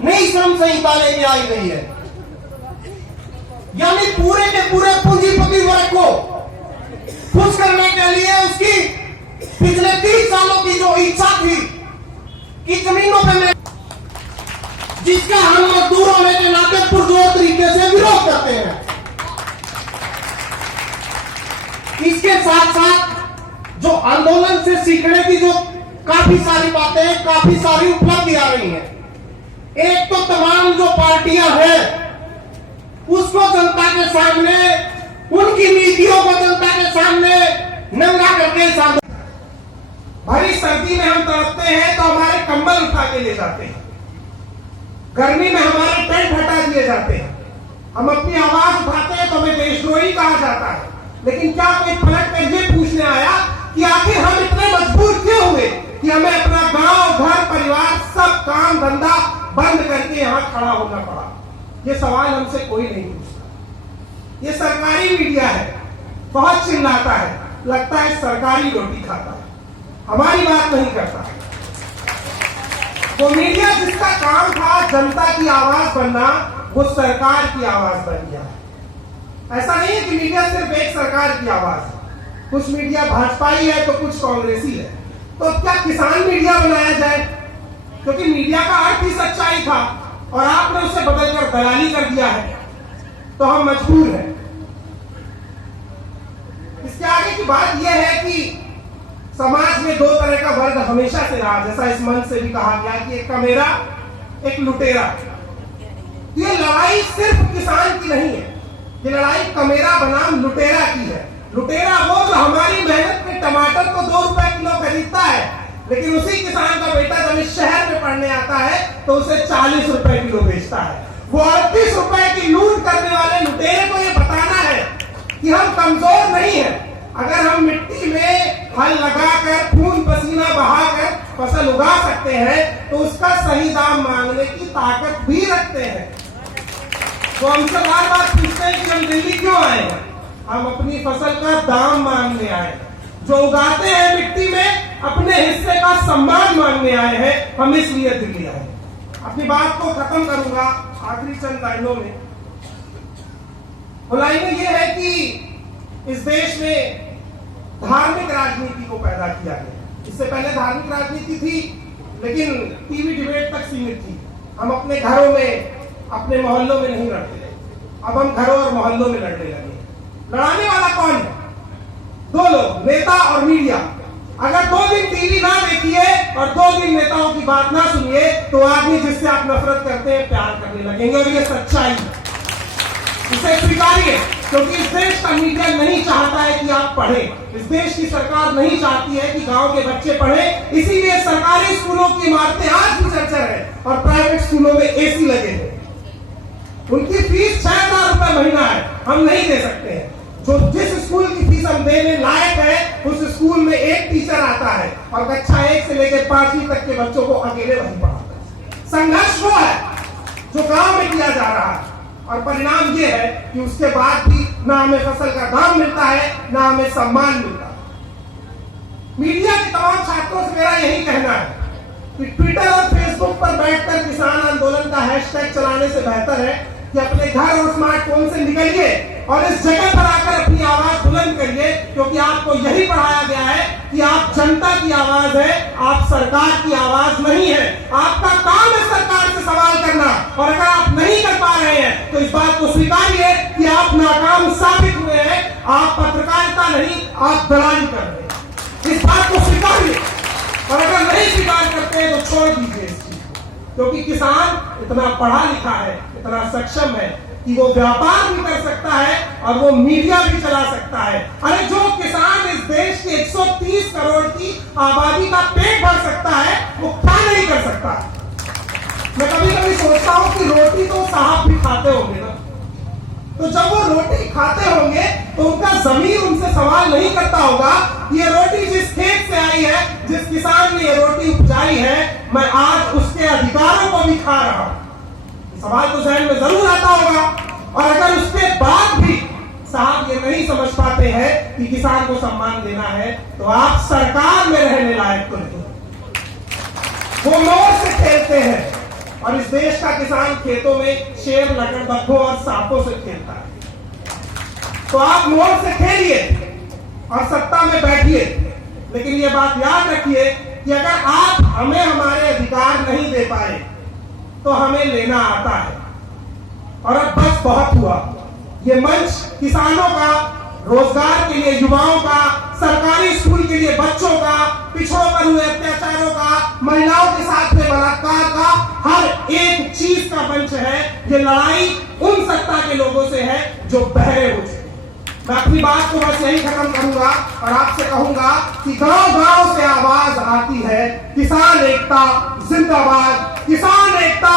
नई श्रम संहिता लेके आई गई है, यानी पूरे के पूरे पूंजीपति वर्ग को खुश करने के लिए उसकी पिछले 30 सालों की जो इच्छा थी कि जमीनों पे, जिसका हम मजदूर होने के नाते पुरजोर तरीके से विरोध करते हैं। इसके साथ साथ जो आंदोलन से सीखने की जो काफी सारी बातें, काफी सारी उपलब्धि आ रही हैं। एक तो तमाम जो पार्टियां हैं उसको जनता के सामने, उनकी नीतियों को जनता के सामने नंगा करके सामने, भरी सर्दी में हम तड़पते हैं तो हमारे कंबल उठा के ले जाते हैं, गर्मी में हमारे टेंट हटा दिए जाते हैं, हम अपनी आवाज उठाते हैं तो हमें देशद्रोही कहा जाता है। लेकिन क्या कोई पलट कर ये पूछने आया कि आखिर हम इतने मजबूर क्यों हुए कि हमें अपना गांव, घर, परिवार, सब काम धंधा बंद करके यहां खड़ा होना पड़ा? ये सवाल हमसे कोई नहीं पूछता। ये सरकारी मीडिया है, बहुत चिल्लाता है, लगता है सरकारी रोटी खाता है, हमारी बात नहीं करता। वो मीडिया जिसका काम था जनता की आवाज बनना, वो सरकार की आवाज बन गया है। ऐसा नहीं है कि मीडिया सिर्फ एक सरकार की आवाज है, कुछ मीडिया भाजपाई है तो कुछ कांग्रेसी है। तो क्या किसान मीडिया बनाया जाए? क्योंकि मीडिया का अर्थ ही सच्चाई था और आपने उसे बदलकर दलाली कर दिया है, तो हम मजबूर हैं। इसके आगे की बात यह है कि समाज में दो तरह का वर्ग हमेशा से रहा, जैसा इस मंच से भी कहा गया कि एक कमेरा, एक लुटेरा। ये लड़ाई सिर्फ किसान की नहीं है, ये लड़ाई कमेरा बनाम लुटेरा की है। लुटेरा वो जो हमारी मेहनत में टमाटर को 2 रुपए किलो खरीदता है, लेकिन उसी किसान का बेटा जब इस शहर में पढ़ने आता है तो उसे 40 रुपए किलो बेचता है। वो 38 रुपए की लूट करने वाले लुटेरे को ये बताना है कि हम कमजोर नहीं है। अगर हम मिट्टी में हल लगाकर, खून पसीना बहाकर फसल उगा सकते हैं तो उसका सही दाम मांगने की ताकत भी रखते हैं। तो हमसे बार बार पूछते हैं कि हम दिल्ली क्यों आए हैं? हम अपनी फसल का दाम मांगने आए, जो उगाते हैं मिट्टी में अपने हिस्से का सम्मान मांगने आए हैं। हम इसलिए दिल्ली आए। अपनी बात को खत्म करूंगा आखिरी चंद लाइनों में। वो लाइनें ये है कि इस देश में धार्मिक राजनीति को पैदा किया गया। इससे पहले धार्मिक राजनीति थी, लेकिन टीवी डिबेट तक सीमित थी। हम अपने घरों में, अपने मोहल्लों में नहीं लड़ते थे, अब हम घरों और मोहल्लों में लड़ने लगे। लड़ाने वाला कौन है? 2 लोग, नेता और मीडिया। अगर 2 दिन टीवी ना देखिए और 2 दिन नेताओं की बात ना सुनिए तो आदमी जिससे आप नफरत करते हैं प्यार करने लगेंगे, और ये सच्चाई है। इसे स्वीकारिए, क्योंकि इस देश का मीडिया नहीं चाहता है कि आप पढ़ें। इस देश की सरकार नहीं चाहती है कि गांव के बच्चे पढ़ें, इसीलिए सरकारी स्कूलों की इमारतें आज भी चर्चा है और प्राइवेट स्कूलों में एसी लगे हैं। उनकी फीस 6000 रुपए महीना है, हम नहीं दे सकते हैं। जो जिस स्कूल की फीस हम देने लायक है उस स्कूल में एक टीचर आता है और कक्षा 1 से लेकर 5वीं तक के बच्चों को अकेले वही पढ़ाता है। संघर्ष वो है जो गांव में किया जा रहा है, और परिणाम ये है कि उसके बाद भी ना हमें फसल का दाम मिलता है, ना हमें सम्मान मिलता है। मीडिया के तमाम छात्रों से मेरा यही कहना है कि ट्विटर और फेसबुक पर बैठकर किसान आंदोलन का हैशटैग चलाने से बेहतर है कि अपने घर और स्मार्टफोन से निकलिए और इस जगह पर आकर अपनी आवाज बुलंद करिए, क्योंकि आपको यही पढ़ाया गया है कि आप जनता की आवाज है, आप सरकार की आवाज नहीं है। आपका काम है सरकार से सवाल करना, और अगर आप नहीं कर पा रहे हैं तो इस बात को स्वीकारिए कि आप नाकाम साबित हुए हैं। आप पत्रकारिता नहीं, आप दलाली कर रहे हैं। इस बात को स्वीकारिए, और अगर नहीं स्वीकार करते तो छोड़ दीजिए इस चीज को, क्योंकि किसान इतना पढ़ा लिखा है, इतना सक्षम है कि वो व्यापार भी कर सकता है और वो मीडिया भी चला सकता है। अरे जो किसान इस देश की 130 करोड़ की आबादी का पेट भर सकता है, वो क्या नहीं कर सकता? मैं कभी कभी सोचता हूं कि रोटी तो साहब भी खाते होंगे ना, तो जब वो रोटी खाते होंगे तो उनका जमीर उनसे सवाल नहीं करता होगा, ये रोटी जिस खेत से आई है, जिस किसान ने ये रोटी उपजाई है, मैं आज उसके अधिकारों को भी खा रहा हूं। सवाल तो जहन में जरूर आता होगा। और अगर उसके बाद भी साहब ये नहीं समझ पाते हैं कि किसान को सम्मान देना है, तो आप सरकार में रहने लायक तो नहीं। वो मोर से खेलते हैं, और इस देश का किसान खेतों में शेर, लकड़बग्घों और सांपों से खेलता है। तो आप मोल से खेलिए और सत्ता में बैठिए, लेकिन ये बात याद रखिए कि अगर आप हमें हमारे अधिकार नहीं दे पाए तो हमें लेना आता है। और अब बस बहुत हुआ। ये मंच किसानों का, रोजगार के लिए युवाओं का, सरकारी स्कूल के लिए बच्चों का, पिछड़ों पर हुए अत्याचारों का, महिलाओं के साथ हुए बलात्कार का, हर एक चीज का मंच है। ये लड़ाई उन सत्ता के लोगों से है जो बहरे हो चुके। मैं अपनी बात को बस यही खत्म करूंगा और आपसे कहूंगा कि गांव-गांव से आवाज आती है, किसान एकता जिंदाबाद, किसान एकता